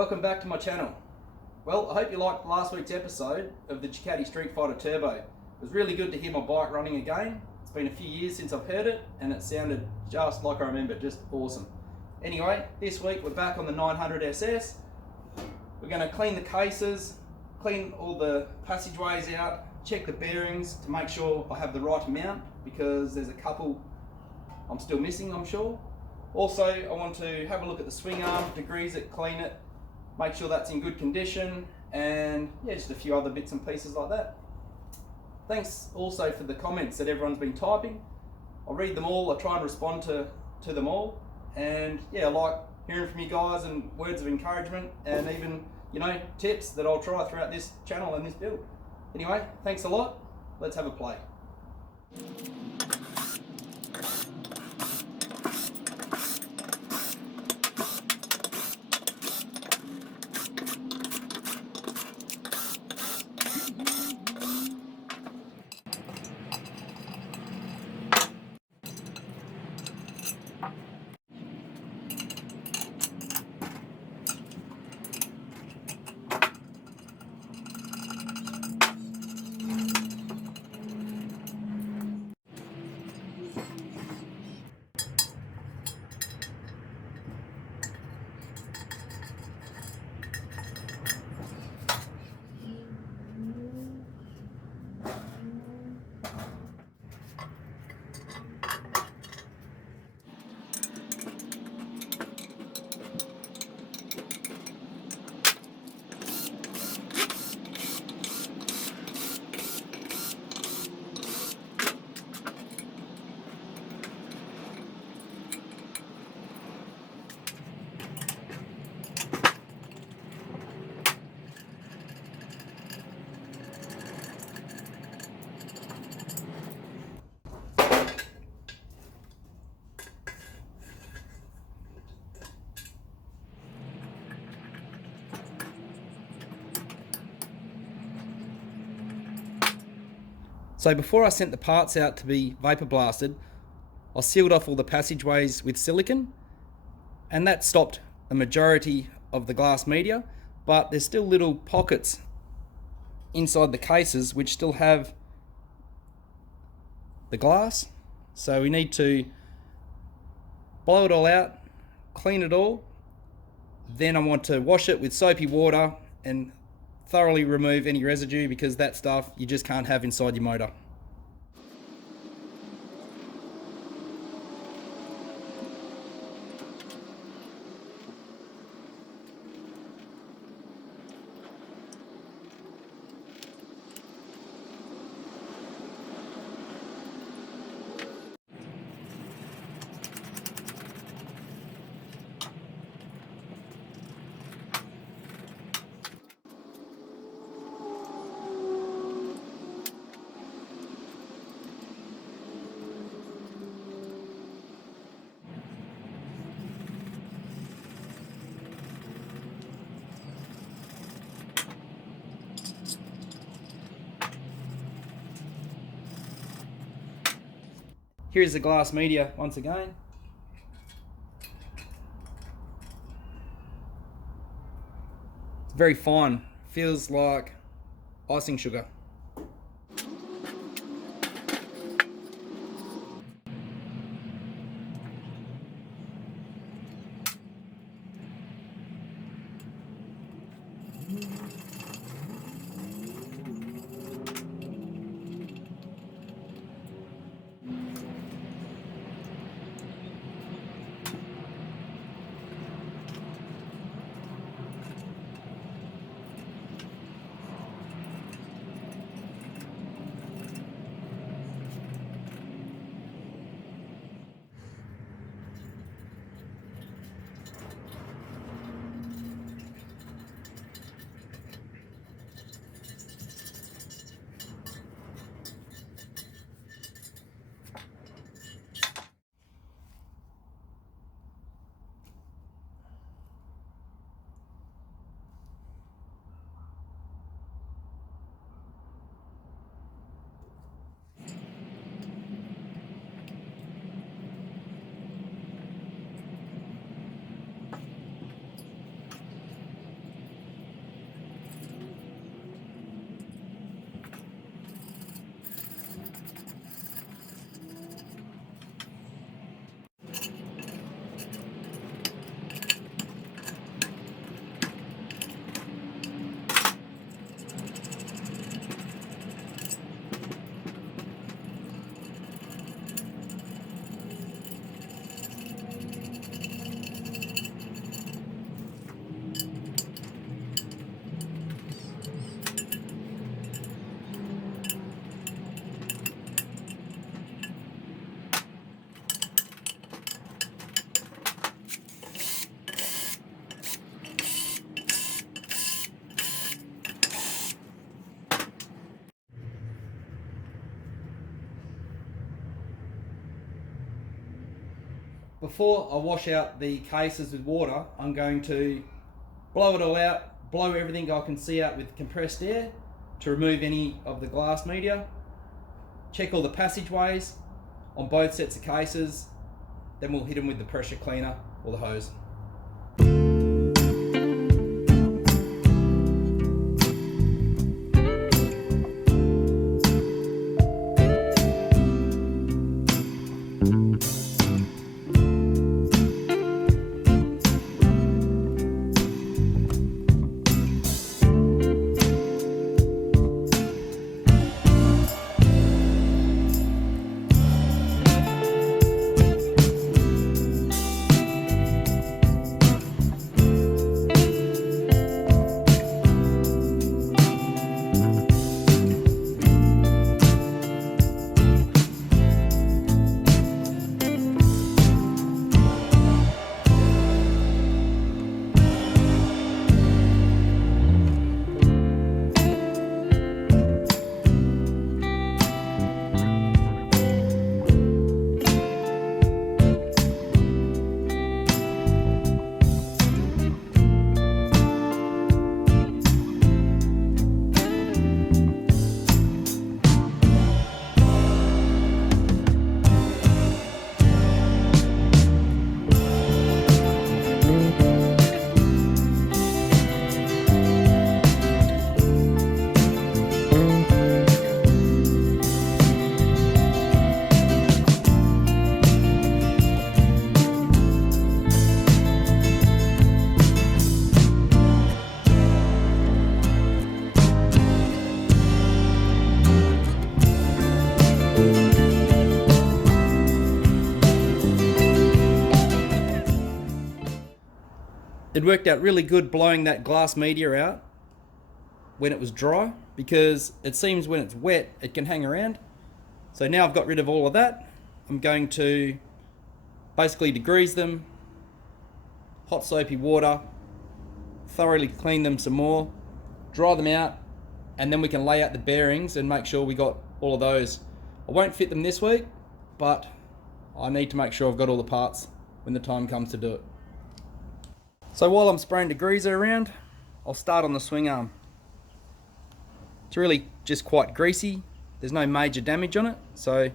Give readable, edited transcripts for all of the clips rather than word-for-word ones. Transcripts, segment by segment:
Welcome back to my channel. Well, I hope you liked last week's episode of the DUCATI Street Fighter Turbo. It was really good to hear my bike running again. It's been a few years since I've heard it and it sounded just like I remember, just awesome. Anyway, this week we're back on the 900ss. We're going to clean the cases, clean all the passageways out, check the bearings to make sure I have the right amount because there's a couple I'm still missing, I'm sure. Also, I want to have a look at the swing arm, degrease it, clean it, make sure that's in good condition, and yeah, just a few other bits and pieces like that. Thanks also for the comments that everyone's been typing. I read them all, I try and respond to them all, and yeah, I like hearing from you guys and words of encouragement and even, tips that I'll try throughout this channel and this build. Anyway, thanks a lot. Let's have a play. So before I sent the parts out to be vapor blasted, I sealed off all the passageways with silicone, and that stopped the majority of the glass media, but there's still little pockets inside the cases which still have the glass. So we need to blow it all out, clean it all, then I want to wash it with soapy water and thoroughly remove any residue because that stuff you just can't have inside your motor. Here's the glass media once again. It's very fine, feels like icing sugar. before I wash out the cases with water, I'm going to blow it all out, blow everything I can see out with compressed air to remove any of the glass media, check all the passageways on both sets of cases, then we'll hit them with the pressure cleaner or the hose. It worked out really good blowing that glass media out when it was dry, because it seems when it's wet it can hang around. So now I've got rid of all of that. I'm going to basically degrease them, hot soapy water, thoroughly clean them some more, dry them out, and then we can lay out the bearings and make sure we got all of those. I won't fit them this week, but I need to make sure I've got all the parts when the time comes to do it. So while I'm spraying degreaser around, I'll start on the swing arm. It's really just quite greasy. There's no major damage on it, so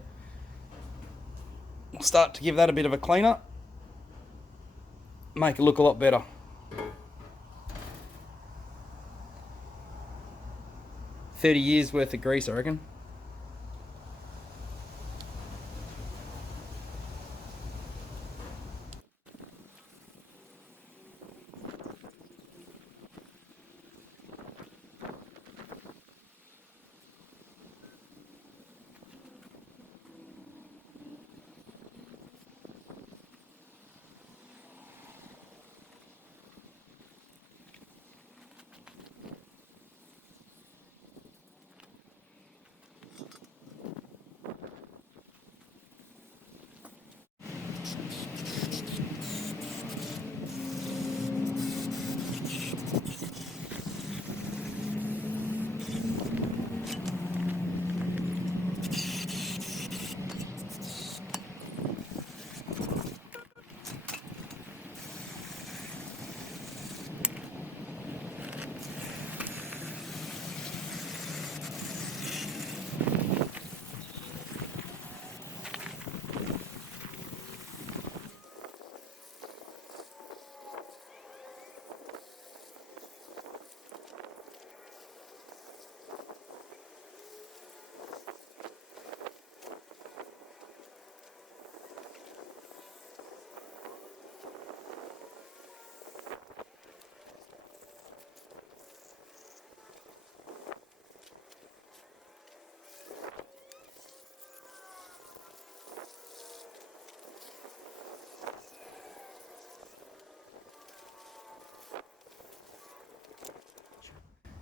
I'll start to give that a bit of a clean up. Make it look a lot better. $30 years worth of grease, I reckon.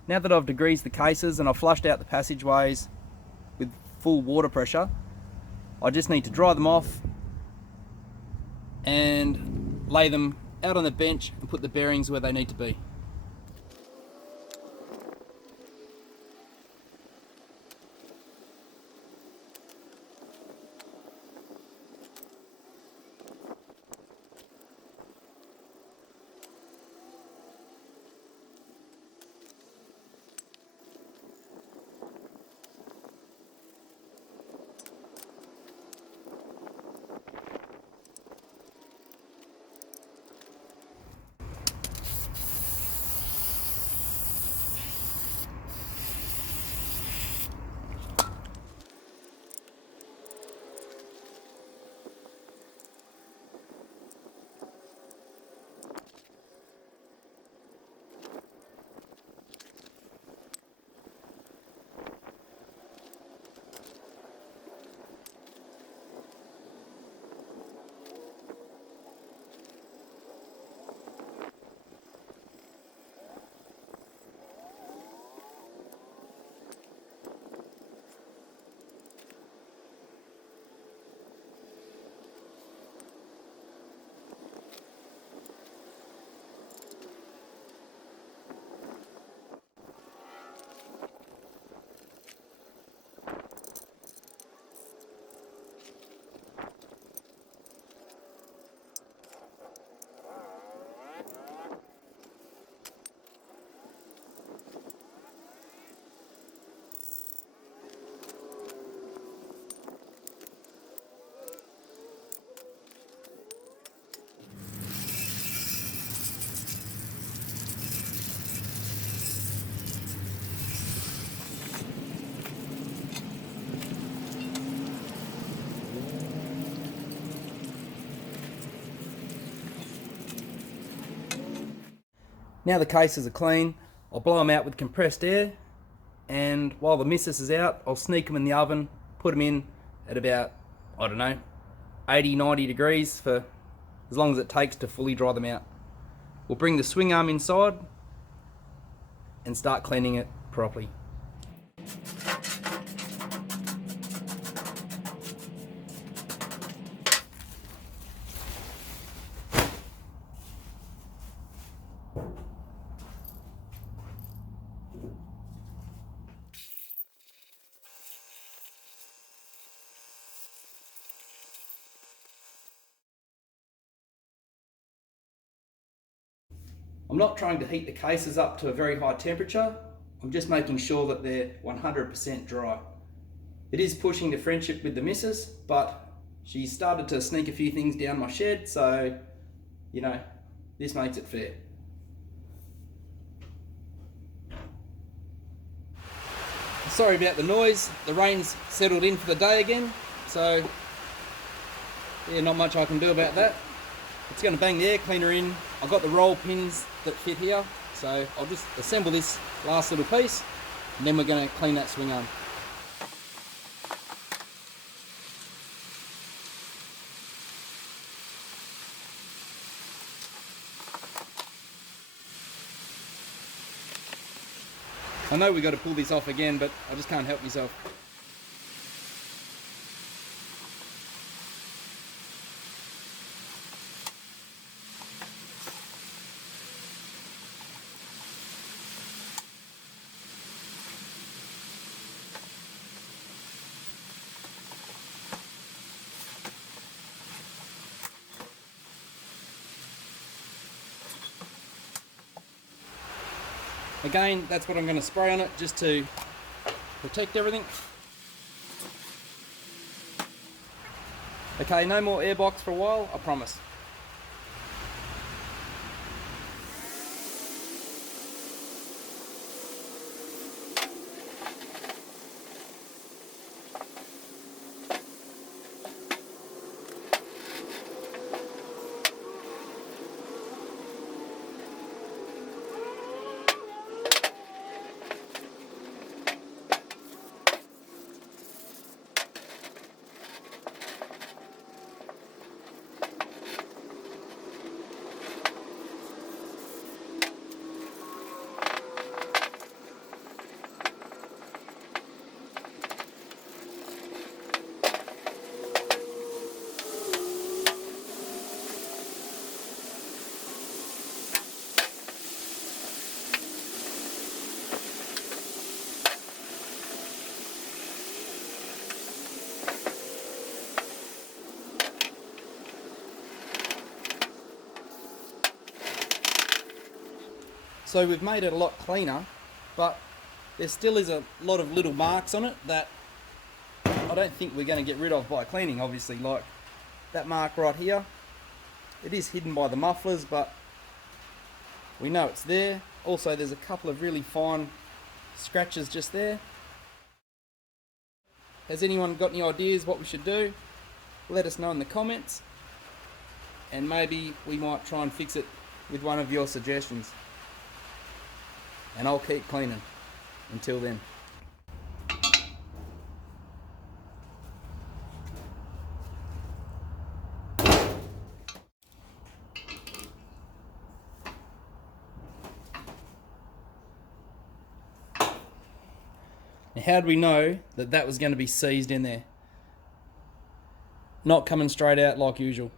Now that I've degreased the cases and I've flushed out the passageways with full water pressure, I just need to dry them off and lay them out on the bench and put the bearings where they need to be. Now the cases are clean, I'll blow them out with compressed air, and while the missus is out, I'll sneak them in the oven, put them in at about, I don't know, 80-90 degrees for as long as it takes to fully dry them out. We'll bring the swing arm inside and start cleaning it properly. I'm not trying to heat the cases up to a very high temperature, I'm just making sure that they're 100% dry. It is pushing the friendship with the missus, but she started to sneak a few things down my shed, so, you know, this makes it fair. Sorry about the noise, the rain's settled in for the day again, so yeah, not much I can do about that. It's going to bang the air cleaner in. I've got the roll pins that fit here, so I'll just assemble this last little piece and then we're going to clean that swing arm. I know we got to pull this off again, but I just can't help myself. Again, that's what I'm going to spray on it just to protect everything. Okay, no more airbox for a while, I promise. So we've made it a lot cleaner, but there still is a lot of little marks on it that I don't think we're going to get rid of by cleaning, obviously. Like that mark right here, it is hidden by the mufflers, but we know it's there. Also, there's a couple of really fine scratches just there. Has anyone got any ideas what we should do? Let us know in the comments, and maybe we might try and fix it with one of your suggestions. And I'll keep cleaning until then. Now, how do we know that that was going to be seized in there? Not coming straight out like usual.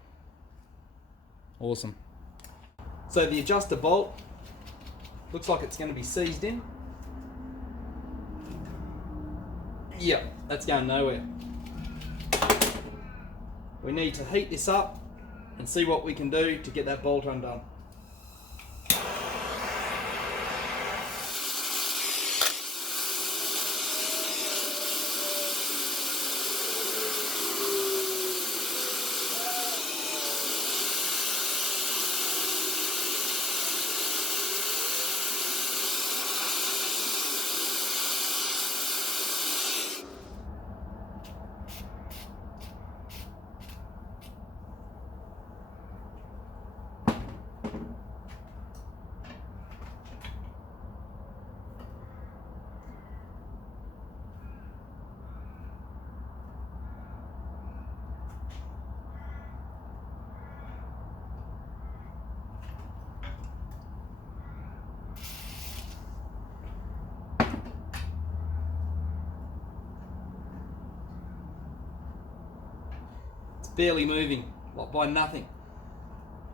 Awesome. So the adjuster bolt looks like it's going to be seized in. Yeah, that's going nowhere. We need to heat this up and see what we can do to get that bolt undone. barely moving, like by nothing.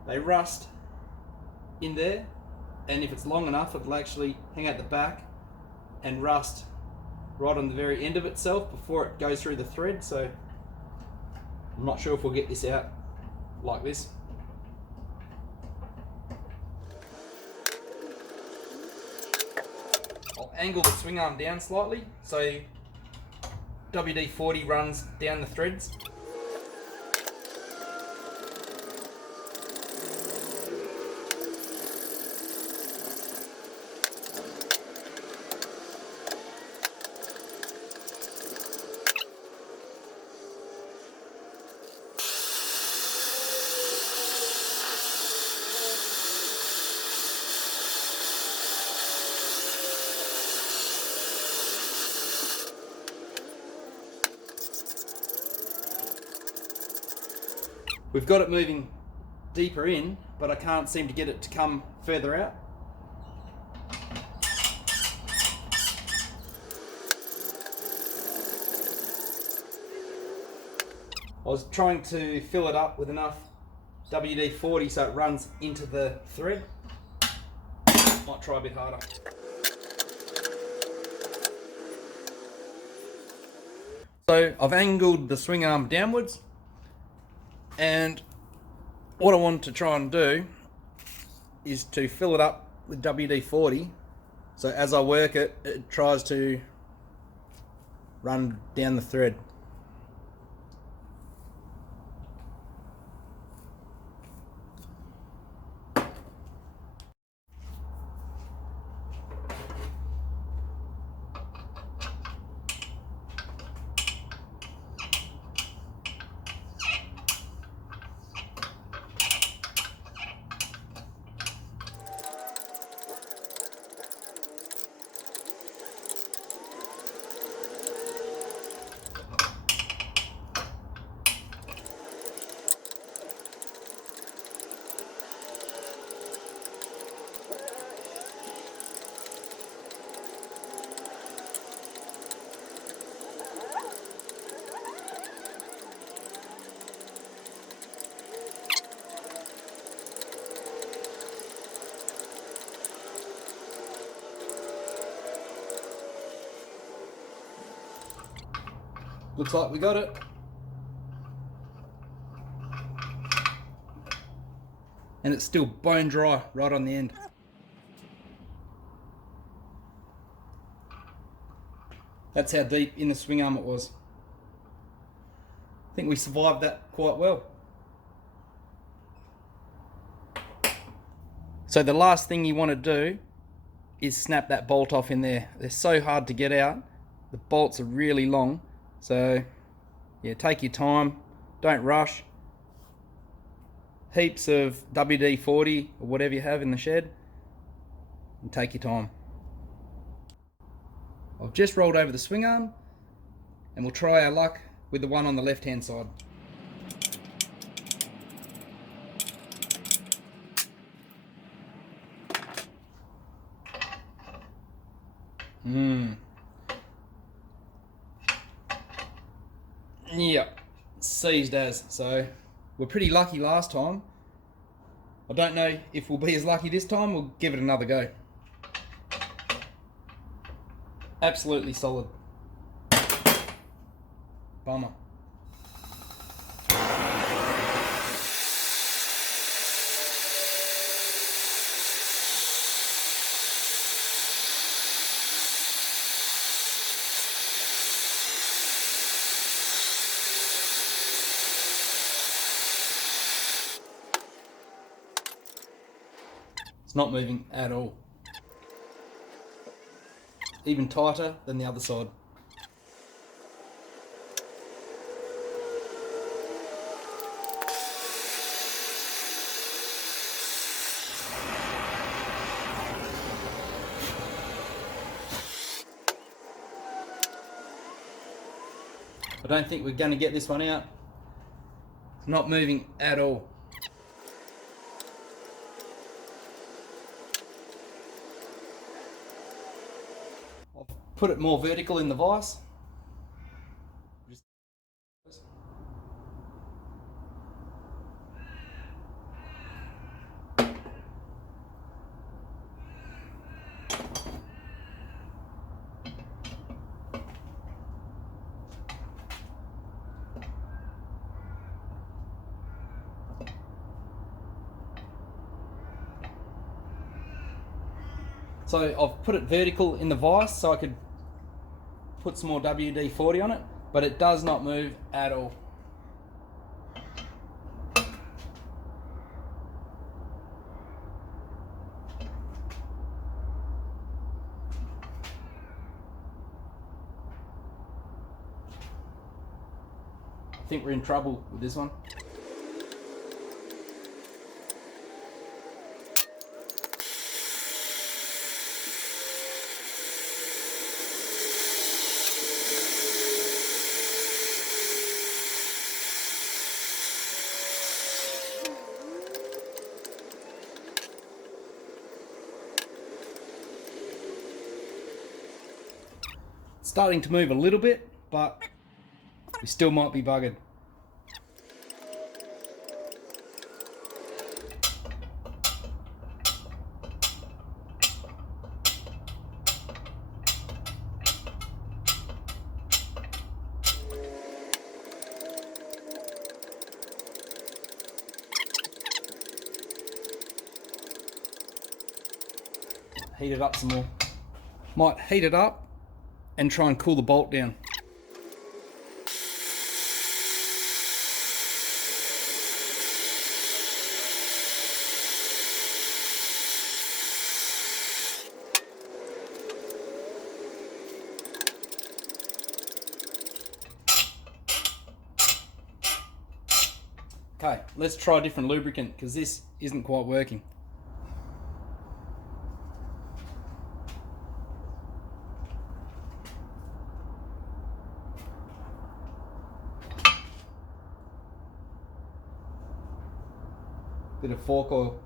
They rust in there, and if it's long enough, it'll actually hang out the back and rust right on the very end of itself before it goes through the thread. So I'm not sure if we'll get this out like this. I'll angle the swing arm down slightly so WD-40 runs down the threads. We've got it moving deeper in, but I can't seem to get it to come further out. I was trying to fill it up with enough WD-40 so it runs into the thread. Might try a bit harder. So I've angled the swing arm downwards, and what I want to try and do is to fill it up with WD-40 so as I work it, it tries to run down the thread. Looks like we got it. And it's still bone dry right on the end. That's how deep in the swing arm it was. I think we survived that quite well. So the last thing you want to do is snap that bolt off in there. They're so hard to get out. The bolts are really long. So yeah, take your time, don't rush. Heaps of WD-40 or whatever you have in the shed, and take your time. I've just rolled over the swing arm, and we'll try our luck with the one on the left hand side. Yeah, seized as. So we're pretty lucky last time. I don't know if we'll be as lucky this time. We'll give it another go. Absolutely solid. Bummer. It's not moving at all. Even tighter than the other side. I don't think we're going to get this one out. It's not moving at all. Put it more vertical in the vise. So I've put it vertical in the vise so I could put some more WD-40 on it, but it does not move at all. I think we're in trouble with this one. Starting to move a little bit, but we still might be buggered. Heat it up some more. Might heat it up and try and cool the bolt down. Okay, let's try a different lubricant because this isn't quite working. Bit of fork oil.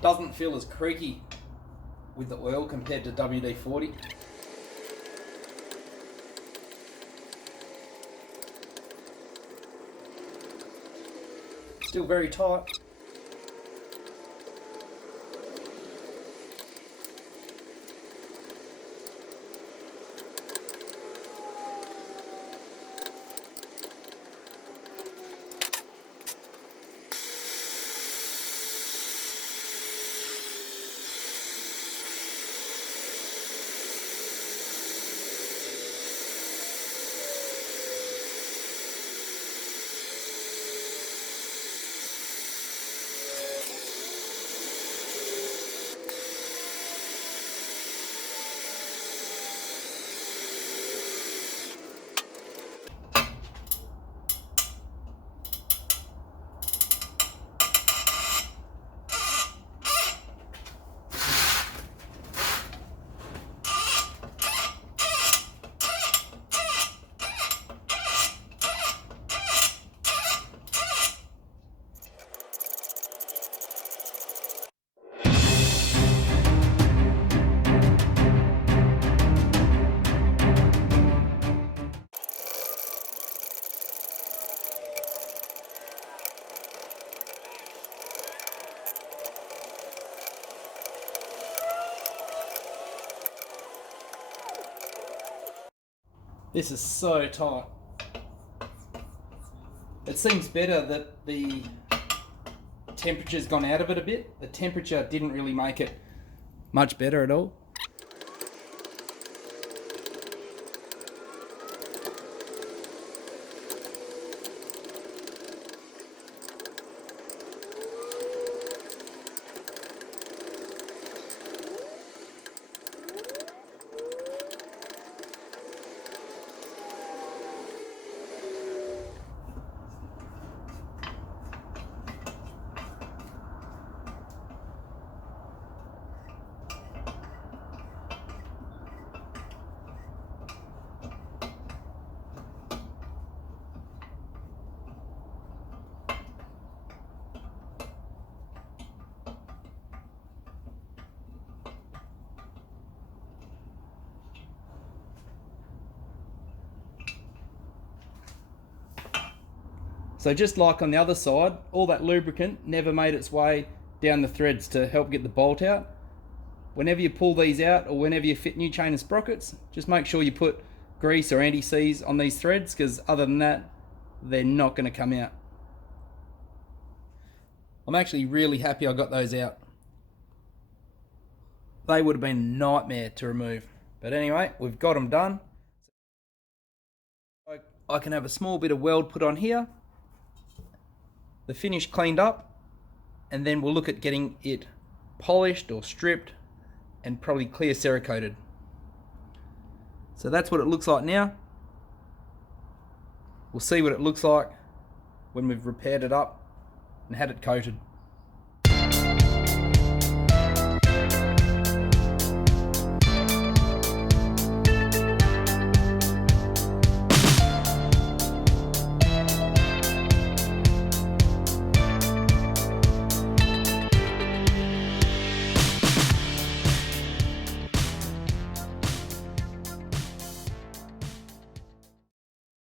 Doesn't feel as creaky with the oil compared to WD-40. Still very tight. This is so tight. It seems better that the temperature's gone out of it a bit. The temperature didn't really make it much better at all. So just like on the other side, all that lubricant never made its way down the threads to help get the bolt out. Whenever you pull these out or whenever you fit new chain and sprockets, just make sure you put grease or anti-seize on these threads, because other than that, they're not going to come out. I'm actually really happy I got those out. They would have been a nightmare to remove. But anyway, we've got them done. I can have a small bit of weld put on here, the finish cleaned up, and then we'll look at getting it polished or stripped and probably clear Cerakoted. So that's what it looks like now. We'll see what it looks like when we've repaired it up and had it coated.